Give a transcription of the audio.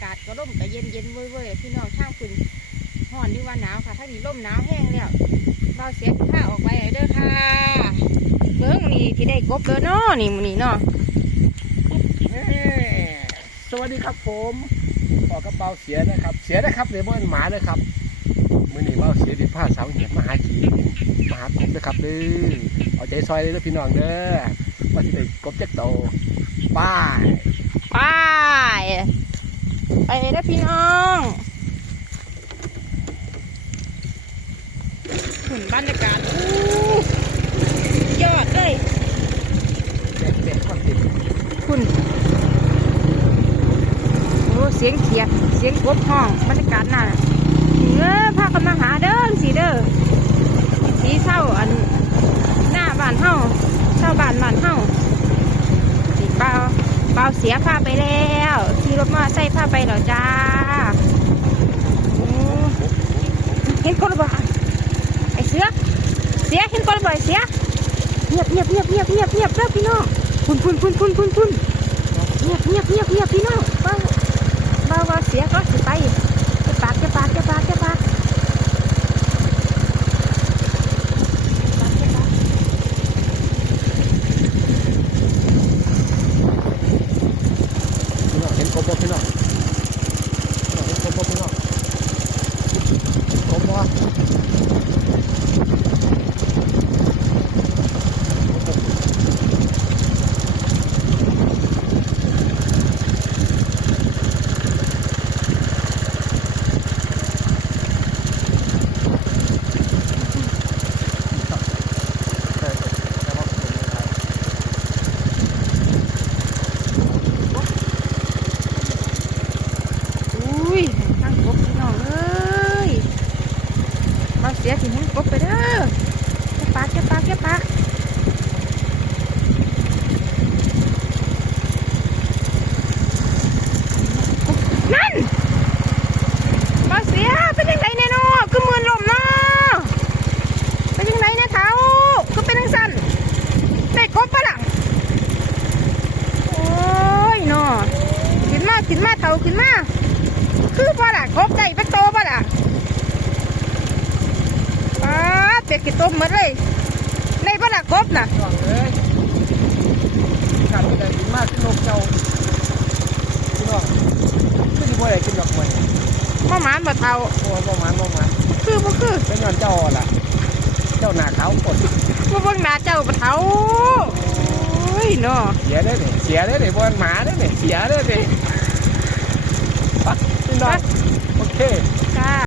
เย็นเว้ยๆพี่น้องข้างคุณห่อนดีว่าหนาวค่ะ ถ้าดีร่มหนาวแห้งแล้วเบาเสียผ้าออกไปเด้อค่ะเบิ้งนี่ที่ได้กบเด้อเนาะนี่มื้อนี้เนาะแม่สวัสดีครับผมขอกระเป๋าเสียนะครับ เสียนะครับเดี๋ยวบ่นหมาเลยครับมื้อนี้เบาเสียดิผ้าสาวเหียบมาหาขี่มาหากบนะครับเด้อเอาใจซอยเลยเด้อพี่น้องเด้อว่าสิได้กบจักโตป้ายไป ไปเด้อพี่น้องหุ่นบรรยากาศอู้ยอดเลยเป็ดเป็ดก็ติดคุณโอ้เสียงเขียด เสียงกบห้องบรรยากาศน่ะเออพากันมาหาเด้อสีเด้อสีเศร้าอันหน้าบ้านเฮาเศร้าบ้านบ้านเฮาสีเปล่าเปล่าเสียพาไปแล้วขี่ รถมาใส่ผ้าไปแล้วจ้าเห็นคนบ่ไอเสือเสียเห็นคนบ่ไอเสียเงียบเงียบเงียบเงียบเงียบเงียบเด้อพี่น้องพุ่นพุ่นพุ่นพุ่นพุ่นพุ่นเงียบเงียบเงียบเงียบพี่น้องเบาเบาเบาเสียก็สิไปเก็บปากเก็บปากเก็บปากเก็บปากเก็บปาก พี่น้องเห็นกบบ่พี่น้องพี่น้องเห็นกบบ่พี่น้องกบบ่ใช่แต่ว่าผมไม่ได้ อุ้ยตั้งกบพี่น้องเอ้ยเบาเสียสิเห็นกบไปเด้อเก็บปากเก็บปากเก็บปากนั่นเบาเสียเป็นยังไงเนี่ยนาะคือมือลมเนาะเป็นยังไงนะเท้าก็เป็นทังสั้นได้กบปะล่ะโอ้ยเนาะขึ้นมาขึ้นมาเท้าขึ้นมา คือปะล่ะกบได้เป็นโตปะล่ะ กี่ต้มหมดเลย ในบ้านะกบน่ะ่องเลยขาดกระดิ่งมากขึ้นนกเจ้าพี่น้องไม่ได้บ่ได้กินดอกบัวเนี่าหมานมาเทาโอ้บ่หมานมาหมานคือบ่คือเป็นนอนเจ้าล่ะ เจ้าหน้าขาวกดบ่เบิ่งหน้าเจ้ามาเท้าโอ้ยเนาะเสียได้เนี่ยเสียได้เนี่ยบ่หมาได้เลยเสียได้เนี่ยพี่น้องโอเค